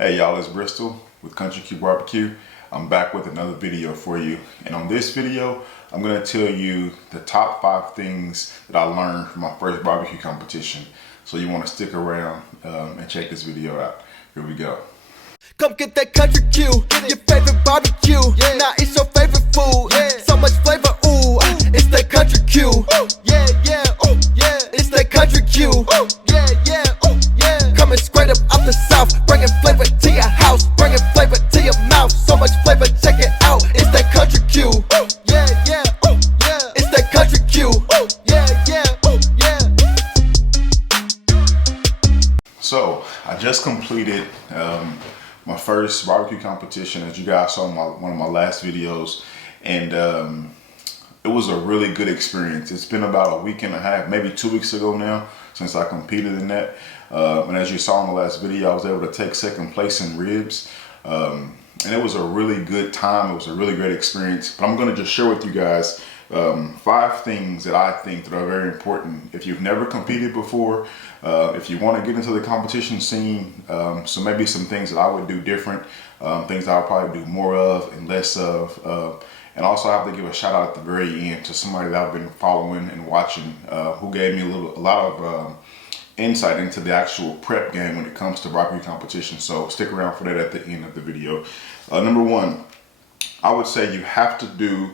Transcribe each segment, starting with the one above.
Hey y'all, it's Bristol with Country Q BBQ. I'm back with another video for you. And on this video, I'm gonna tell you the top 5 things that I learned from my first barbecue competition. So you wanna stick around and check this video out. Here we go. Come get that Country Q, your favorite barbecue. Now it's your favorite food. So much flavor, ooh. It's that Country Q. Yeah, yeah, ooh, yeah. It's that Country Q. Yeah, yeah, ooh, yeah. Coming straight up out the south, bringing flavor to your house, bringing flavor to your mouth. So much flavor, check it out. It's that Country Q. Yeah, yeah, ooh, yeah. It's that Country Q. Yeah, yeah, ooh, yeah. So I just completed my first barbecue competition, as you guys saw in one of my last videos, and it was a really good experience. It's been about a week and a half, maybe 2 weeks ago now, since I competed in that. And as you saw in the last video, I was able to take second place in ribs. And it was a really good time. It was a really great experience. But I'm going to just share with you guys 5 things that I think that are very important. If you've never competed before, if you want to get into the competition scene, so maybe some things that I would do different, things I would probably do more of and less of. And also I have to give a shout out at the very end to somebody that I've been following and watching, who gave me a lot of insight into the actual prep game when it comes to barbecue competition. So stick around for that at the end of the video. Number 1, I would say you have to do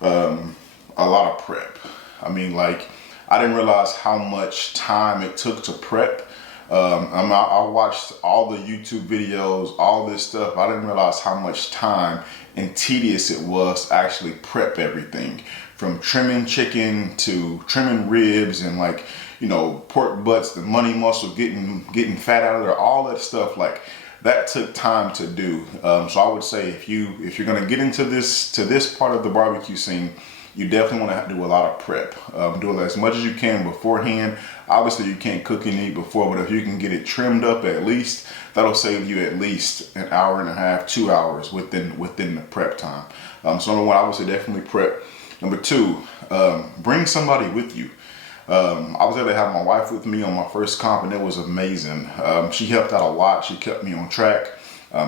a lot of prep. I mean, like, I didn't realize how much time it took to prep. I watched all the YouTube videos, all this stuff. I didn't realize how much time and tedious it was to actually prep everything, from trimming chicken to trimming ribs and, like, you know, pork butts, the money muscle, getting fat out of there, all that stuff. Like, that took time to do. So I would say if you're gonna get into this part of the barbecue scene, you definitely want to do a lot of prep. Do it as much as you can beforehand. Obviously, you can't cook and eat before, but if you can get it trimmed up at least, that'll save you at least an hour and a half, 2 hours within the prep time. So number 1, I would say definitely prep. Number 2, bring somebody with you. I was able to have my wife with me on my first comp, and it was amazing. She helped out a lot. She kept me on track.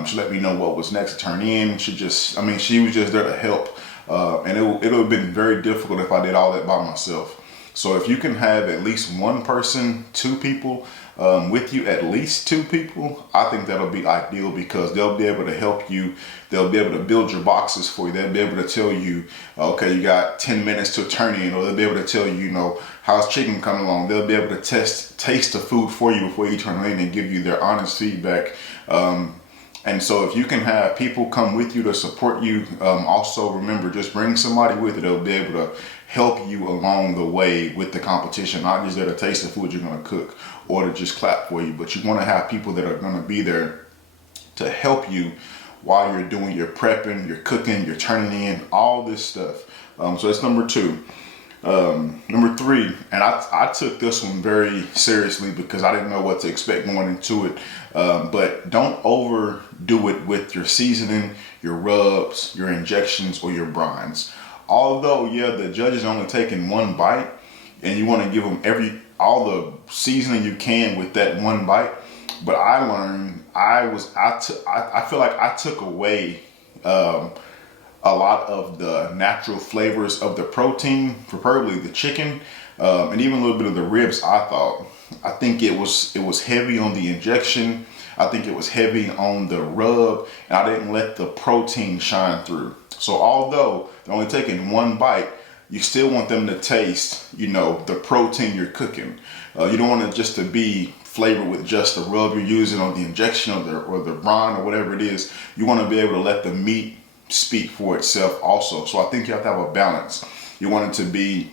She let me know what was next to turn in. She was just there to help. And it would have been very difficult if I did all that by myself. So if you can have at least one person, 2 people with you, at least 2 people, I think that'll be ideal, because they'll be able to help you. They'll be able to build your boxes for you. They'll be able to tell you, okay, you got 10 minutes to turn in, or they'll be able to tell you, you know, how's chicken coming along. They'll be able to taste the food for you before you turn it in and give you their honest feedback. And so if you can have people come with you to support you, also remember, just bring somebody with you that'll be able to help you along the way with the competition, not just there to taste the food you're gonna cook or to just clap for you, but you wanna have people that are gonna be there to help you while you're doing your prepping, your cooking, your turning in, all this stuff. So that's number 2. Number 3, and I took this one very seriously because I didn't know what to expect going into it, but don't overdo it with your seasoning, your rubs, your injections, or your brines. Although, yeah, the judges are only taking 1 bite, and you want to give them all the seasoning you can with that 1 bite, but I learned I feel like I took away a lot of the natural flavors of the protein, preferably the chicken, and even a little bit of the ribs. I think it was heavy on the injection. I think it was heavy on the rub, and I didn't let the protein shine through. So although they're only taking 1 bite, you still want them to taste, you know, the protein you're cooking. You don't want it just to be flavored with just the rub you're using, or the injection, or the brine, or whatever it is. You want to be able to let the meat speak for itself also. So I think you have to have a balance. You want it to be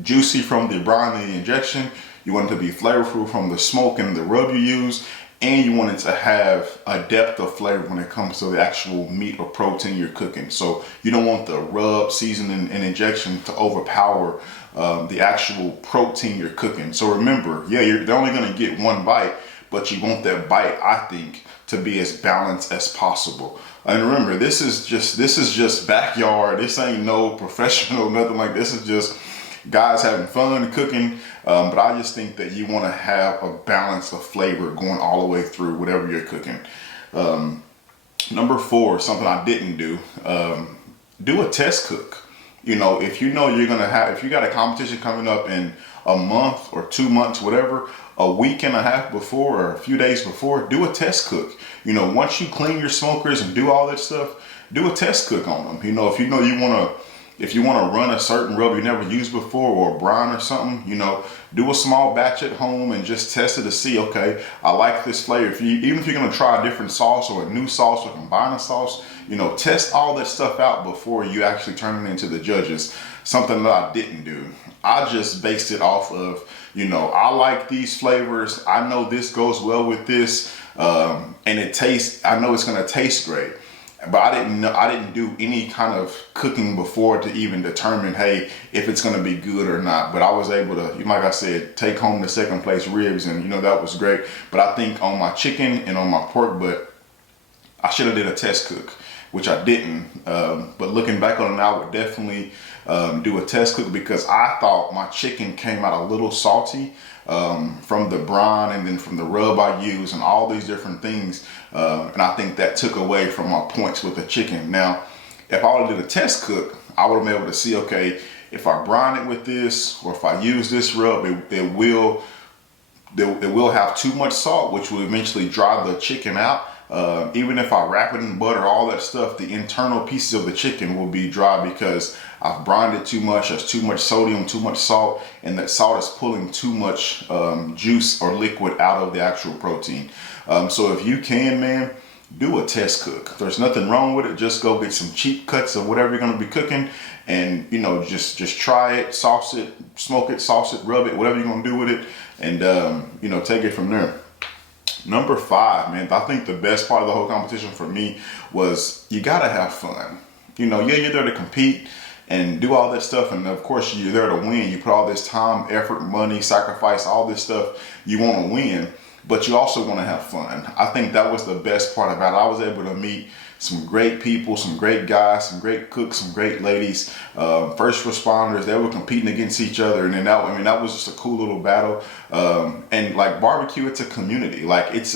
juicy from the brine and the injection. You want it to be flavorful from the smoke and the rub you use. And you want it to have a depth of flavor when it comes to the actual meat or protein you're cooking. So you don't want the rub, seasoning, and injection to overpower the actual protein you're cooking. So remember, yeah, they're only going to get 1 bite, but you want that bite, I think, to be as balanced as possible. And remember, this is just backyard. This ain't no professional, nothing like this. Is just guys having fun cooking. But I just think that you want to have a balance of flavor going all the way through whatever you're cooking. Number 4, something I didn't do. Do a test cook. You know, if you know you're gonna have, if you got a competition coming up in a month or 2 months, whatever, a week and a half before or a few days before, do a test cook. You know, once you clean your smokers and do all that stuff, do a test cook on them. You know, if you know you wanna, if you want to run a certain rub you never used before or a brine or something, you know, do a small batch at home and just test it to see, okay, I like this flavor. Even if you're going to try a different sauce or a new sauce or combine a sauce, you know, test all that stuff out before you actually turn it into the judges. Something that I didn't do. I just based it off of, you know, I like these flavors. I know this goes well with this, and it tastes, I know it's going to taste great. But I didn't do any kind of cooking before to even determine, hey, if it's going to be good or not. But I was able to, like I said, take home the second place ribs, and you know, that was great. But I think on my chicken and on my pork butt, I should have did a test cook, which I didn't. But looking back on it now, I would definitely do a test cook, because I thought my chicken came out a little salty from the brine and then from the rub I used and all these different things. And I think that took away from my points with the chicken. Now, if I would have did a test cook, I would have been able to see, okay, if I brine it with this or if I use this rub, it will have too much salt, which will eventually dry the chicken out. Even if I wrap it in butter, all that stuff, the internal pieces of the chicken will be dry because I've brined it too much. There's too much sodium, too much salt, and that salt is pulling too much juice or liquid out of the actual protein. So if you can, man, do a test cook. There's nothing wrong with it. Just go get some cheap cuts of whatever you're going to be cooking, and you know, just try it, sauce it, smoke it, sauce it, rub it, whatever you're going to do with it, and you know, take it from there. Number 5, man, I think the best part of the whole competition for me was you gotta have fun. You know, yeah, you're there to compete and do all that stuff, and of course you're there to win. You put all this time, effort, money, sacrifice, all this stuff. You want to win, but you also want to have fun. I think that was the best part about it. I was able to meet some great people, some great guys, some great cooks, some great ladies, first responders. They were competing against each other, and then that was just a cool little battle. And like barbecue, it's a community. Like it's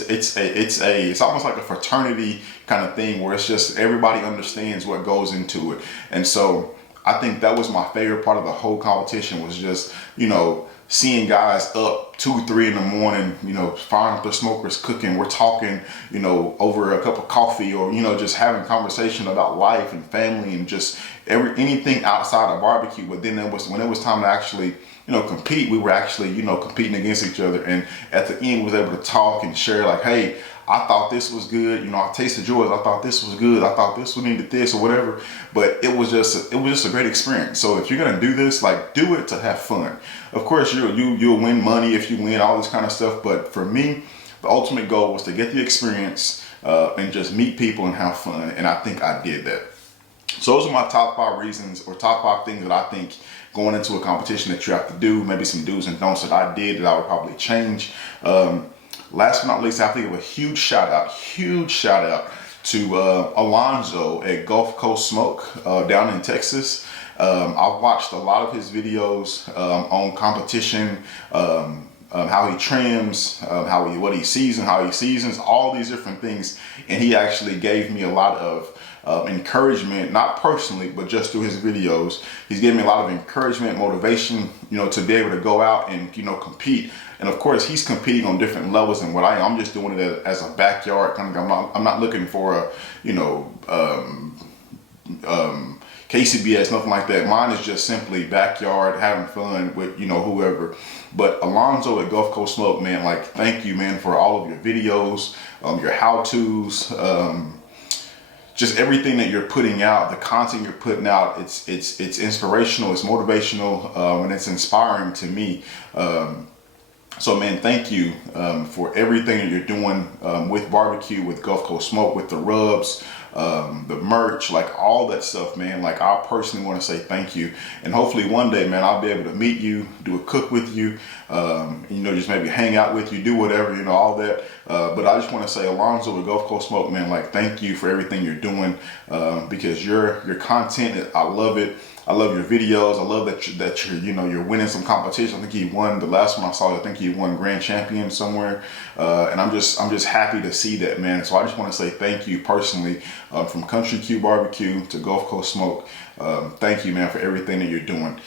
almost like a fraternity kind of thing where it's just everybody understands what goes into it. And so I think that was my favorite part of the whole competition, was just, you know, seeing guys up 2, 3 in the morning, you know, firing up their smokers, cooking. We're talking, you know, over a cup of coffee, or, you know, just having conversation about life and family and just anything outside of barbecue. But then when it was time to actually, you know, compete, we were actually, you know, competing against each other. And at the end, we was able to talk and share, like, hey, I thought this was good. You know, I tasted yours. I thought this was good. I thought this one needed this or whatever. But it was just a great experience. So if you're gonna do this, like, do it to have fun. Of course, you'll win money if you win, all this kind of stuff. But for me, the ultimate goal was to get the experience and just meet people and have fun. And I think I did that. So those are my top 5 reasons, or top 5 things that I think going into a competition that you have to do. Maybe some do's and don'ts that I did that I would probably change. Last but not least, I have to give a huge shout out to Alonzo at Gulf Coast Smoke down in Texas. I've watched a lot of his videos on competition, how he trims, what he seasons, how he seasons, all these different things. And he actually gave me a lot of encouragement, not personally, but just through his videos. He's given me a lot of encouragement, motivation, you know, to be able to go out and, you know, compete. And of course, he's competing on different levels than what I am. I'm just doing it as a backyard kind of. I'm not looking for a, you know, KCBS, nothing like that. Mine is just simply backyard, having fun with, you know, whoever. But Alonzo at Gulf Coast Smoke, man, like, thank you, man, for all of your videos, your how-tos, just everything that you're putting out, the content you're putting out. It's inspirational, it's motivational, and it's inspiring to me. So man, thank you for everything that you're doing with barbecue, with Gulf Coast Smoke, with the rubs, the merch, like all that stuff, man. Like, I personally want to say thank you, and hopefully one day, man, I'll be able to meet you, do a cook with you, you know, just maybe hang out with you, do whatever, you know, all that. But I just want to say, Alonzo with Gulf Coast Smoke, man, like, thank you for everything you're doing, because your content, I love it. I love your videos. I love that you're winning some competition. I think he won the last one I saw. I think he won Grand Champion somewhere, and I'm just happy to see that, man. So I just want to say thank you personally, from Country Q Barbecue to Gulf Coast Smoke. Thank you, man, for everything that you're doing.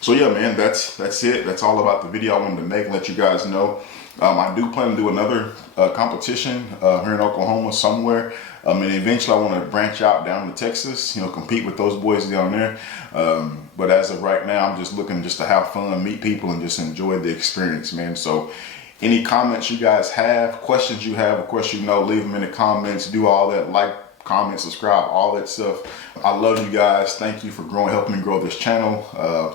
So yeah, man, that's it. That's all about the video I wanted to make and let you guys know. I do plan to do another competition here in Oklahoma somewhere. And eventually I want to branch out down to Texas, compete with those boys down there. But as of right now, I'm just looking just to have fun, meet people, and just enjoy the experience, man. So any comments you guys have, questions you have, of course, leave them in the comments. Do all that, like, comment, subscribe, all that stuff. I love you guys. Thank you for helping me grow this channel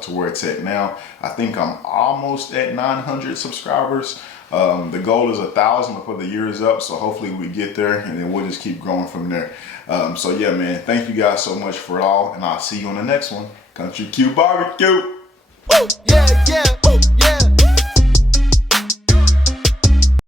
to where it's at now. I think I'm almost at 900 subscribers. The goal is 1,000 before the year is up, so hopefully we get there, and then we'll just keep growing from there. So yeah, man, thank you guys so much for it all, and I'll see you on the next one. Country Q Barbecue. Ooh, yeah, yeah, ooh, yeah.